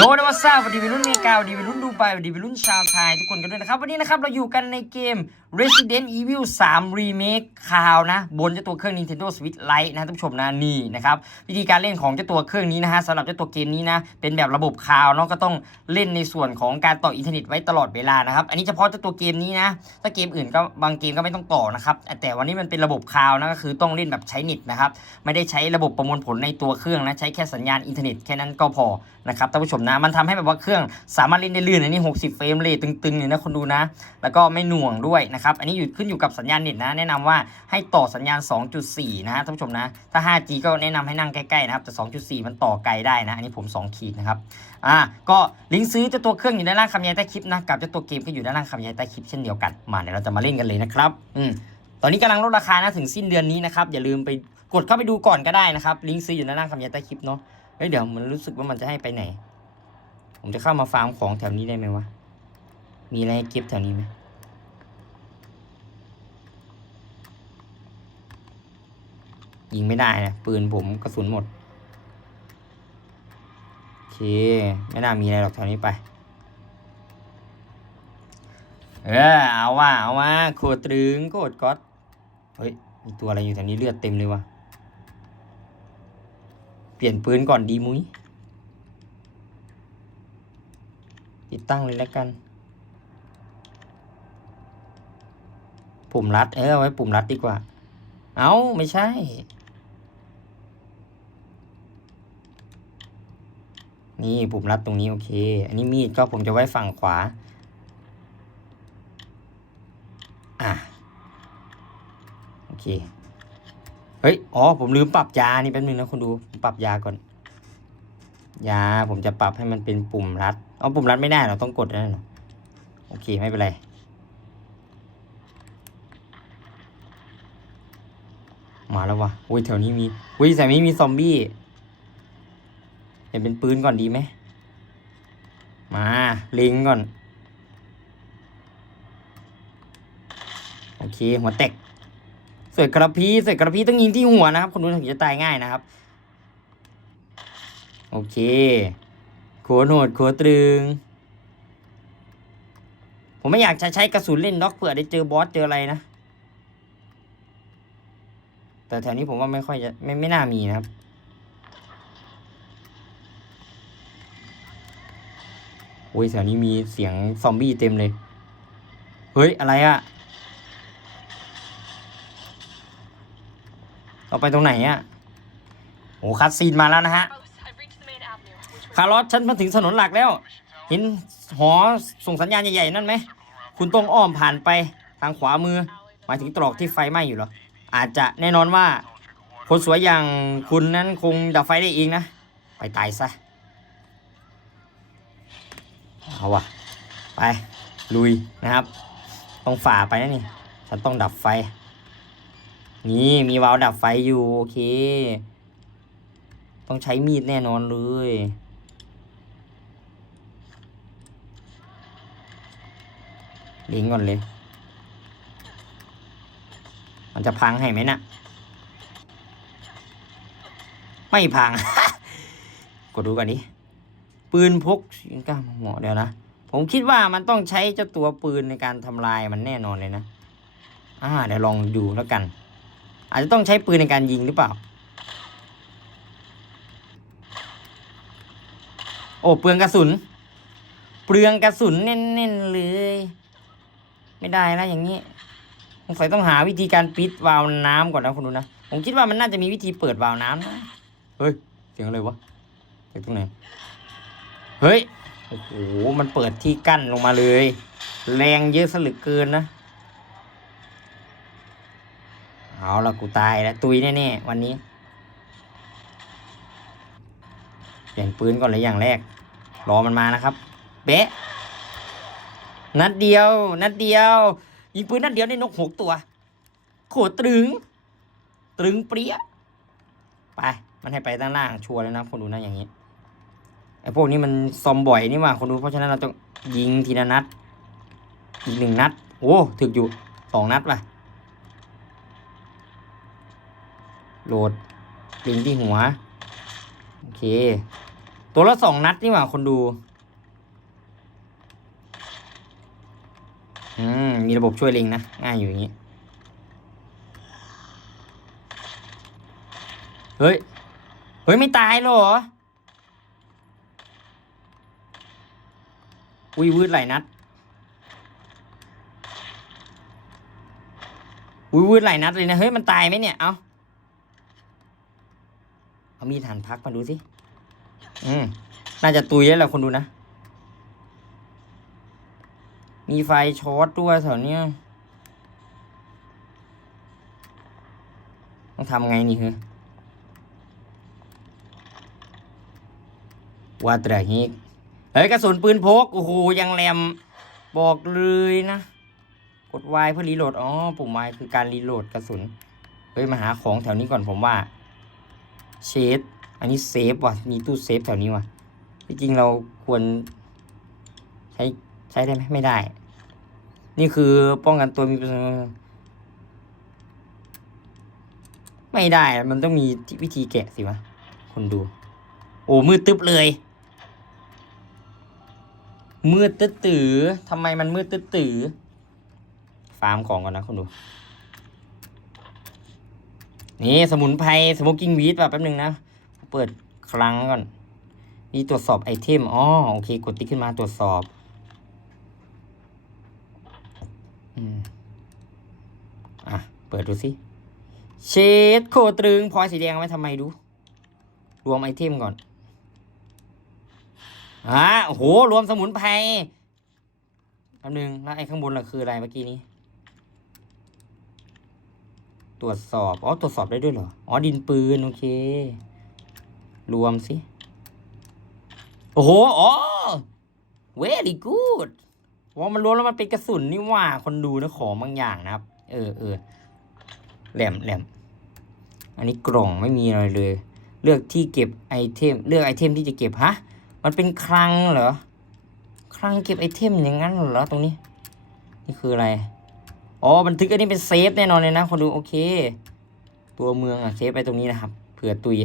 โยนวัสดีวัสดีวิรุ่นเมกาวัสดีวิรุ่นดูไบวัสดีวิรุ่นชาวไทยทุกคนกันด้วยนะครับ วันนี้นะครับเราอยู่กันในเกม Resident Evil 3 Remake คาวนะ บนเจ้าตัวเครื่อง Nintendo Switch Lite นะท่านผู้ชมนะนี่นะครับวิธีการเล่นของเจ้าตัวเครื่องนี้นะฮะสำหรับเจ้าตัวเกมนี้นะเป็นแบบระบบคาวเนาะก็ต้องเล่นในส่วนของการต่ออินเทอร์เน็ตไว้ตลอดเวลานะครับอันนี้เฉพาะเจ้าตัวเกมนี้นะถ้าเกมอื่นก็บางเกมก็ไม่ต้องต่อนะครับแต่วันนี้มันเป็นระบบคาวนะก็คือต้องเล่นแบบใช้เน็ตนะครับไม่ได้ใช้ระบบประมวลผลในตัวเครื่องนะใช้แค่สัญญาณอินเทอร์เน็ตแค่นั้นก็พอนะครับท่านผู้ชมนะมันทำให้แบบว่าเครื่องสามารถเล่นได้ลื่นอันนี้ 60 เฟรมเลยตึงๆเลยนะคนดูนะ แล้วก็ไม่หน่วงด้วยนะครับ อันนี้อยู่ขึ้นอยู่กับสัญญาณเน็ตนะ แนะนำว่าให้ต่อสัญญาณ 2.4 นะฮะท่านผู้ชมนะ ถ้า 5G ก็แนะนำให้นั่งใกล้ๆนะครับ แต่ 2.4 มันต่อไกลได้นะ อันนี้ผม 2 ขีดนะครับ อ่า ก็ลิงก์ซื้อจ้าตัวเครื่องอยู่ด้านล่างคำยายใต้คลิปนะ กับจ้าตัวเกมก็อยู่ด้านล่างคำยายใต้คลิปเช่นเดียวกัน มาเดี๋ยวเราจะมาเล่นกันเลยนะครับ อืม ตอนนี้กำลังลดราคานะถึงสิ้นเดือนนี้นะครับ อย่าลืมไปกดเข้าไปดูก่อนก็ได้นะครับ ลิงก์ซื้ออยู่ด้านล่างคำยายใต้คลิปเนาะ เฮ้ยเดี๋ยวมันรู้สึกว่ามันจะให้ไปไหน ผมจะเข้ามาฟาร์มของแถวนี้ได้ไหมวะ มีอะไรให้เก็บแถวนี้ไหม ยิงไม่ได้นะปืนผมกระสุนหมดโอเค ไม่น่ามีอะไรหรอกแถวนี้ไป เออเอาว่าเอาว่าโคตรตึงโคตรก๊อตเฮ้ยมีตัวอะไรอยู่แถวนี้เลือดเต็มเลยวะเปลี่ยนปืนก่อนดีมุ้ยติดตั้งเลยแล้วกัน ปุ่มรัด เออเอาไว้ปุ่มรัดดีกว่า เอาไม่ใช่ นี่ปุ่มรัดตรงนี้โอเค อันนี้มีดก็ผมจะไว้ฝั่งขวา อะ โอเค เฮ้ย อ๋อ ผมลืมปรับยา นี่แป๊บนึงนะคุณดู ปรับยาก่อน ยา ผมจะปรับให้มันเป็นปุ่มรัด เอาปุ่มรัดไม่ได้เราต้องกดนั่นเหรอโอเค ไม่เป็นไรมาแล้ววะอุ้ยแถวนี้มีอุ้ยแต่ไม่มีซอมบี้ เห็นเป็นปืนก่อนดีไหม มาเล็งก่อน โอเค หัวแตกสวยกระพี้สวยกระพี้ต้องยิงที่หัวนะครับ คนดูถึงจะตายง่ายนะครับ โอเคโขนโหดโขตรึง ผมไม่อยากจะใช้กระสุนเล่นน็อกเผื่อได้เจอบอสเจออะไรนะ แต่แถวนี้ผมว่าไม่ค่อยจะไม่ไม่น่ามีนะครับ โอ้ยแถวนี้มีเสียงซอมบี้เต็มเลย เฮ้ย อะไรอะเราไปตรงไหนอะโอ้คัดซีนมาแล้วนะฮะ คาร์ลอสฉันมาถึงถนนหลักแล้ว เห็นหอส่งสัญญาณใหญ่ๆนั่นไหม คุณต้องอ้อมผ่านไปทางขวามือ หมายถึงตรอกที่ไฟไหม้อยู่เหรอ อาจจะแน่นอนว่า คนสวยอย่างคุณนั้นคงดับไฟได้เองนะ ไปตายซะ เอาวะไปลุยนะครับ ต้องฝ่าไปนะนี่ ฉันต้องดับไฟ นี่มีวาล์วดับไฟอยู่โอเค ต้องใช้มีดแน่นอนเลยเลงก์ก่อนเลย มันจะพังให้ไหมนะ่ะ ไม่พัง กดดูก่อนดิ ปืนพกยิงก้ามเหมาะเดี๋ยวนะ ผมคิดว่ามันต้องใช้เจ้าตัวปืนในการทำลายมันแน่นอนเลยนะ อ่าเดี๋ยวลองดูแล้วกัน อาจจะต้องใช้ปืนในการยิงหรือเปล่า โอ้เปลืองกระสุน เปลืองกระสุนแน่นๆเลย ไม่ได้แล้วอย่างนี้สงสัยต้องหาวิธีการปิดวาล์วน้ำก่อนนะคุณดูนะ ผมคิดว่ามันน่าจะมีวิธีเปิดวาล์วน้ำนะ เฮ้ย เสียงอะไรวะเสียงตรงไหน เฮ้ย โอ้โห มันเปิดที่กั้นลงมาเลย แรงเยอะสลึกเกินนะ เอาละกูตายแล้ว ตุยแน่ๆวันนี้ เปลี่ยนปืนก่อนเลยอย่างแรก รอมันมานะครับ เบ๊ะ นัดเดียว นัดเดียว ยิงปืนนัดเดียวได้นกหกตัว โขตรึง ตรึงเปรี้ย ไป มันให้ไปด้านล่างชัวร์เลยนะคนดูนะอย่างนี้ อ้พวกนี้มันซอมบ่อยนี่ว่าคนดูเพราะฉะนั้นเราต้องยิงทีละนัด อีกหนึ่งนัด โอ้ถึกอยู่สองนัดป่ะ โหลดลิงที่หัว โอเค ตัวละสองนัดนี่ว่าคนดู อืม มีระบบช่วยล็งนะ ง่ายอยู่อย่างนี้ เฮ้ย เฮ้ย ไม่ตายหรอ อุ้ยวืดไหลายนัด อุ้ยวืดไหลายนัดเลยนะ เฮ้ย มันตายไหมเนี่ย เอาเอามีดหันพักมาดูสิ อืม น่าจะตุยแล้วแหละคนดูนะ มีไฟช็อตด้วยแถวเนี้ยต้องทำไงนี่เฮ้ยว่าแต่เฮก เฮ้ยกระสุนปืนพก โอ้โหยังแรมบอกเลยนะ กด Y เพื่อรีโหลด อ๋อ ปุ่ม Y คือการรีโหลดกระสุน เฮ้ย มาหาของแถวนี้ก่อนผมว่า เชดอันนี้เซฟว่ะ มีตู้เซฟแถวนี้ว่ะที่จริงเราควร ใช้ใช้ได้ไหมไม่ได้ นี่คือป้องกันตัวมีไม่ได้ มันต้องมีวิธีแกะสิวะ คนดู โอ้มืดตึ๊บเลย มืดตึ๊ดตือทำไมมันมืดตึ๊ดตือฟาร์มของก่อนนะคนดู นี่สมุนไพรสโมกิ้งวีดแบบแป๊บนึงนะ เปิดครั้งก่อน นี่ตรวจสอบไอเทม อ๋อ โอเค กดติ๊กขึ้นมาตรวจสอบอืมอะ เปิดดูสิ เชดโคตรึงพลอยสีแดงไว้ทำไมดู รวมไอเทมก่อน อ่าโอ้โห รวมสมุนไพรแป๊บนึงแล้วไอ้ข้างบนล่ะคืออะไรเมื่อกี้นี้ ตรวจสอบ อ๋อ ตรวจสอบได้ด้วยเหรอ อ๋อ ดินปืน โอเค รวมสิ โอ้โห อ๋อ very good ว่ามันรวมแล้วมันเป็นกระสุนนี่ว่า คนดูนะของบางอย่างนะครับ เออเออแหลมแหลมอันนี้กล่องไม่มีอะไรเลย เลือกที่เก็บไอเทม เลือกไอเทมที่จะเก็บฮะ มันเป็นคลังเหรอ คลังเก็บไอเทมอย่างนั้นเหรอตรงนี้ นี่คืออะไร อ๋อ บันทึกอันนี้เป็นเซฟแน่นอนเลยนะ คนดูโอเค ตัวเมืองอะเซฟไปตรงนี้นะครับ เผื่อตุย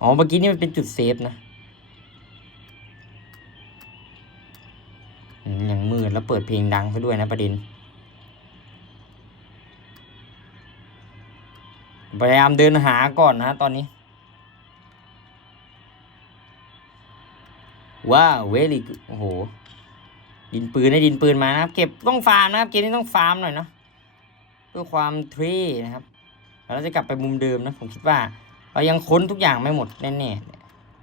อ๋อ เมื่อกี้นี่มันเป็นจุดเซฟนะอืมอย่างมืดแล้วเปิดเพลงดังซะด้วยนะประเด็น พยายามเดินหาก่อนนะตอนนี้ ว้าวเวลี่โอ้โห ดินปืนได้ดินปืนมานะครับ เก็บต้องฟาร์มนะครับเกมนี้ต้องฟาร์มหน่อยเนาะเพื่อความเท่นะครับแล้วเราจะกลับไปมุมเดิมนะ ผมคิดว่า เรายังค้นทุกอย่างไม่หมดแน่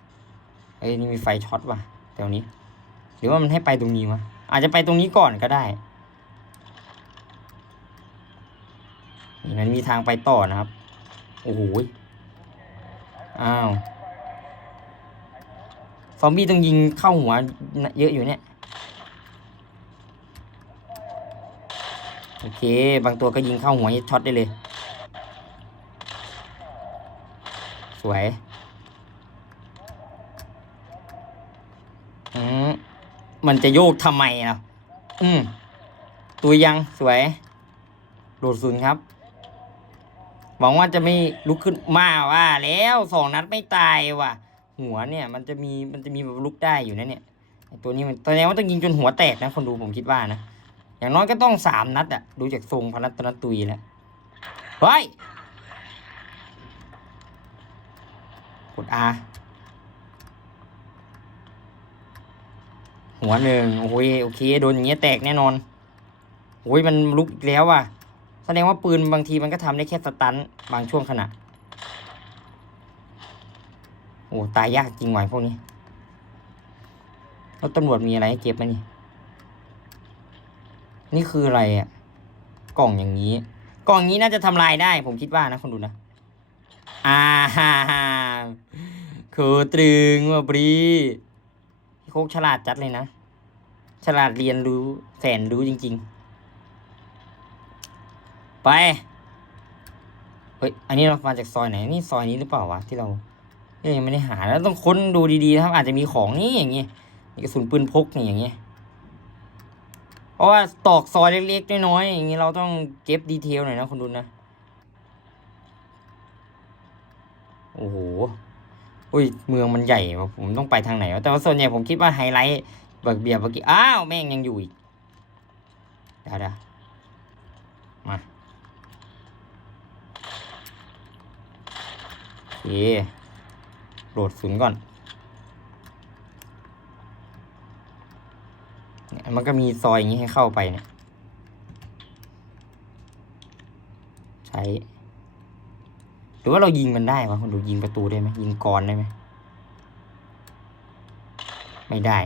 ๆเอ้ยนี่มีไฟช็อตว่ะแถวนี้ หรือว่ามันให้ไปตรงนี้วะอาจจะไปตรงนี้ก่อนก็ได้มันมีทางไปต่อนะครับ โอ้โหอ้าวซอมบี้ต้องยิงเข้าหัวเยอะอยู่เนี่ย โอเค บางตัวก็ยิงเข้าหัวช็อตได้เลย สวยอืมมันจะโยกทำไมล่ะอืมตัวยังสวยโดดศูนย์ครับ หวังว่าจะไม่ลุกขึ้นมาว่า แล้วสองนัดไม่ตายว่ะ หัวเนี่ย มันจะมีมันจะมีแบบลุกได้อยู่นะเนี่ยตัวนี้มันตอนนี้ว่าต้องยิงจนหัวแตกนะคนดูผมคิดว่านะอย่างน้อยก็ต้องสามนัดอะดูจากทรงพนัตนตุยแล้วเฮ้ยกด R หัวหนึ่งโอ้ยโอเคโดนอย่างเงี้ยแตกแน่นอนโอ้ยมันลุกอีกแล้วว่ะ แสดงว่าปืนบางทีมันก็ทำได้แค่สตันบางช่วงขณะ โอ้ตายยากจริงไหวพวกนี้แล้วตำรวจมีอะไรให้เก็บไหมนี่ นี่คืออะไรอะ กล่องอย่างนี้ กล่องนี้น่าจะทำลายได้ ผมคิดว่านะคนดูนะ อ่าฮ่าฮ่าคือตรึงว่าบรีโคกฉลาดจัดเลยนะ ฉลาดเรียนรู้แสนรู้จริง ๆ ไปเฮ้ยอันนี้เรามาจากซอยไหนนี่ซอยนี้หรือเปล่าวะที่เราเอ้ยยังไม่ได้หาแล้วต้องค้นดูดีๆนะครับ อาจจะมีของนี่อย่างเงี้มีกระสุนปืนพกนี่อย่างเงี้ยเพราะว่าตอกซอยเล็กๆน้อยๆอย่างเงี้เราต้องเก็บดีเทลหน่อยนะคนดูนะโอ้โหอุ้ยเมืองมันใหญ่ว่ะผมต้องไปทางไหนวะแต่ว่าส่วนใหญ่ผมคิดว่าไฮไลท์บิกเบียร์เมื่อกี้อ้าวแม่งยังอยู่อีกเดี๋ยวเดี๋ยวมาโอ เคโหลดศูนย์ก่อนเนี่ยมันก็มีซอยอย่างนี้ให้เข้าไปเนี่ย ใช้ หรือว่าเรายิงมันได้วะคนดูยิงประตูได้ไหมยิงกรได้ไหม ไม่ได้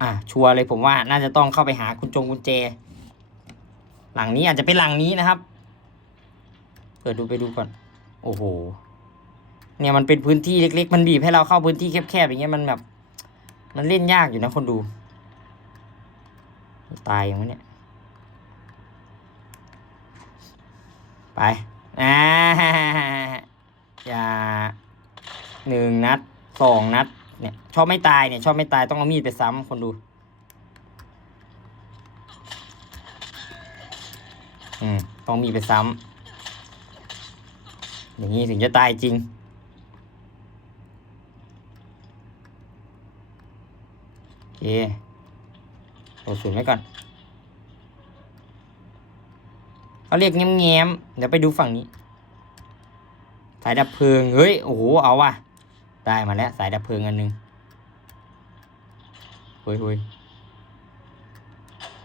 อะ ชัวร์เลยผมว่าน่าจะต้องเข้าไปหาคุณจงกุญแจ หลังนี้อาจจะเป็นหลังนี้นะครับ เปิดดูไปดูก่อน โอ้โห เนี่ยมันเป็นพื้นที่เล็ก ๆ มันบีบให้เราเข้าพื้นที่แคบๆอย่างเงี้ยมันแบบ มันเล่นยากอยู่นะคนดู ตายอย่างเนี่ยไปอ่าอย่าหนึ่งนัดสองนัด เนี่ยชอบไม่ตายเนี่ยชอบไม่ตายต้องเอามีดไปซ้ำคนดู อืมต้องมีดไปซ้ำ อย่างนี้ถึงจะตายจริง โอเคโหลดศูนย์ไว้ก่อนเขาเรียกแง้มๆเดี๋ยวไปดูฝั่งนี้ สายดับเพลิง เฮ้ย โอ้โห เอาว่ะ ได้มาแล้ว สายดับเพลิงอันหนึงเฮ้ยเฮ้ย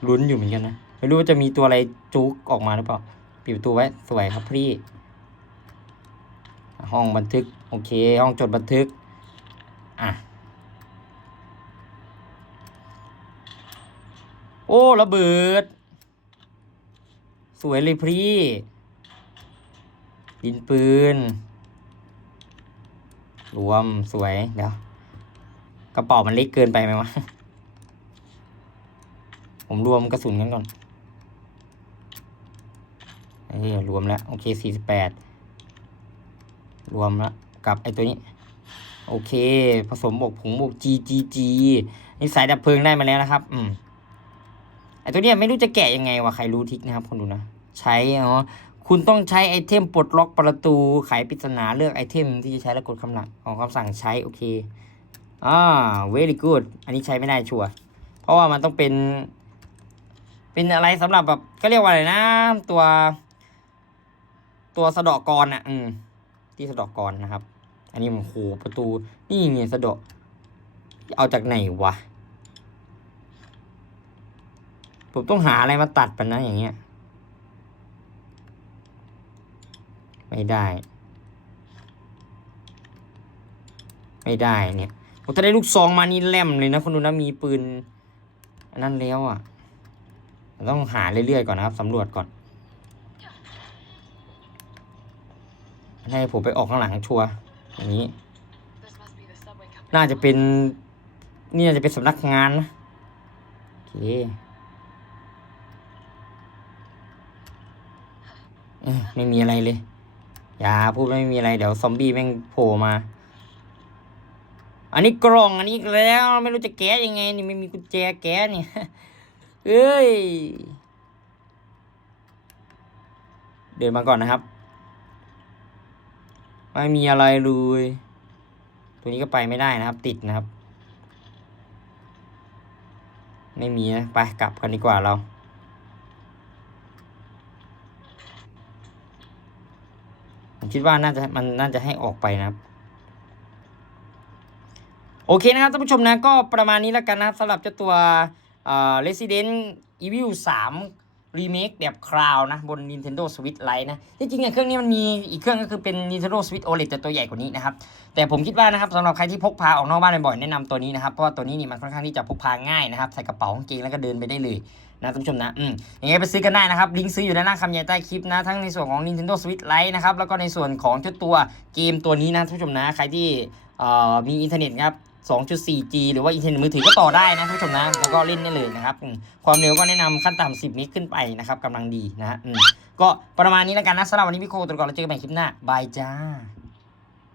ลุ้นอยู่เหมือนกันนะ ไม่รู้ว่าจะมีตัวอะไรจุกออกมาหรือเปล่า ปิดประตูไว้ สวยครับพี่ ห้องบันทึกโอเค ห้องจดบันทึกอะโอ้ระเบิด สวยเลยพี่ดินปืน รวมสวย เดี๋ยว กระเป๋ามันเล็กเกินไปไหมวะ ผมรวมกระสุนกันก่อนเอ้ยรวมแล้ว โอเคสี่สิบแปด รวมแล้วกับไอตัวนี้ โอเค ผสมบวกผงบวก G G G นี่สายดับเพลิงได้มาแล้วนะครับ อืมไอตัวเนี้ยไม่รู้จะแกะยังไงวะใครรู้ทิกนะครับคนดูนะ ใช้อ๋อคุณต้องใช้ไอเทมปลดล็อกประตูไขปริศนาเลือกไอเทมที่จะใช้แล้วกดคำหลังของคำสั่งใช้โอเคอ่า very good อันนี้ใช้ไม่ได้ชัวร์เพราะว่ามันต้องเป็น เป็นอะไรสำหรับแบบก็เรียกว่าอะไรนะ ตัว ตัวสะเดอกกรอะ อืม ที่สะดอกกรนะครับ อันนี้มันโหประตูนี่ไงสะดอกเอาจากไหนวะ ผมต้องหาอะไรมาตัดปันนะอย่างเงี้ย ไม่ได้ ไม่ได้เนี่ยผมถ้าได้ลูกซองมานี่แหลมเลยนะคุณดูนะมีปืนอันนั้นแล้วอะ ต้องหาเรื่อยๆก่อนนะครับสำรวจก่อน ให้ผมไปออกข้างหลังชัวร์อย่างนี้ This must be the subway company. น่าจะเป็น นี่น่าจะเป็นสำนักงานนะโอเคเอ้ยไม่มีอะไรเลย อย่าพูดไม่มีอะไร เดี๋ยวซอมบี้แม่งโผล่มา อันนี้กล่องอันนี้อีกแล้ว ไม่รู้จะแก้ยังไง นี่ไม่มีกุญแจแก้เนี่ยเอ้ย เดินมาก่อนนะครับ ไม่มีอะไรเลยตัวนี้ก็ไปไม่ได้นะครับ ติดนะครับ ไม่มีนะไปกลับกันดีกว่าเรา ผมคิดว่าน่าจะมันน่าจะให้ออกไปนะครับโอเคนะครับท่านผู้ชมนะก็ประมาณนี้แล้วกันนะครับสำหรับเจ้าตัวเอ่อ Resident Evil 3 Remake แบบคราวนะบน Nintendo Switch Lite นะที่จริงๆเนี่ยเครื่องนี้มันมีอีกเครื่องก็คือเป็น Nintendo Switch OLED แต่ตัวใหญ่กว่านี้นะครับ แต่ผมคิดว่านะครับสำหรับใครที่พกพาออกนอกบ้านบ่อยๆแนะนำตัวนี้นะครับ เพราะว่าตัวนี้นี่มันค่อนข้างที่จะพกพาง่ายนะครับ ใส่กระเป๋ากางเกงแล้วก็เดินไปได้เลยนะท่านผู้ชมนะอืมยังไงไปซื้อกันได้นะครับ ลิงก์ซื้ออยู่ด้านล่างคำใหญ่ใต้คลิปนะ ทั้งในส่วนของ Nintendo Switch Lite นะครับ แล้วก็ในส่วนของเจ้าตัวเกมตัวนี้นะท่านผู้ชมนะ ใครที่เอ่อมีอินเทอร์เน็ตครับ 2.4G หรือว่าอินเทอร์เน็ตมือถือก็ต่อได้นะท่านผู้ชมนะ แล้วก็เล่นได้เลยนะครับ ความเร็วก็แนะนำขั้นต่ำ10 เมกขึ้นไปนะครับกำลังดีนะฮะก็ประมาณนี้แล้วกันนะสำหรับวันนี้พี่โคตัวก่อนเราเจอกันใหม่คลิปหน้า บายจ้า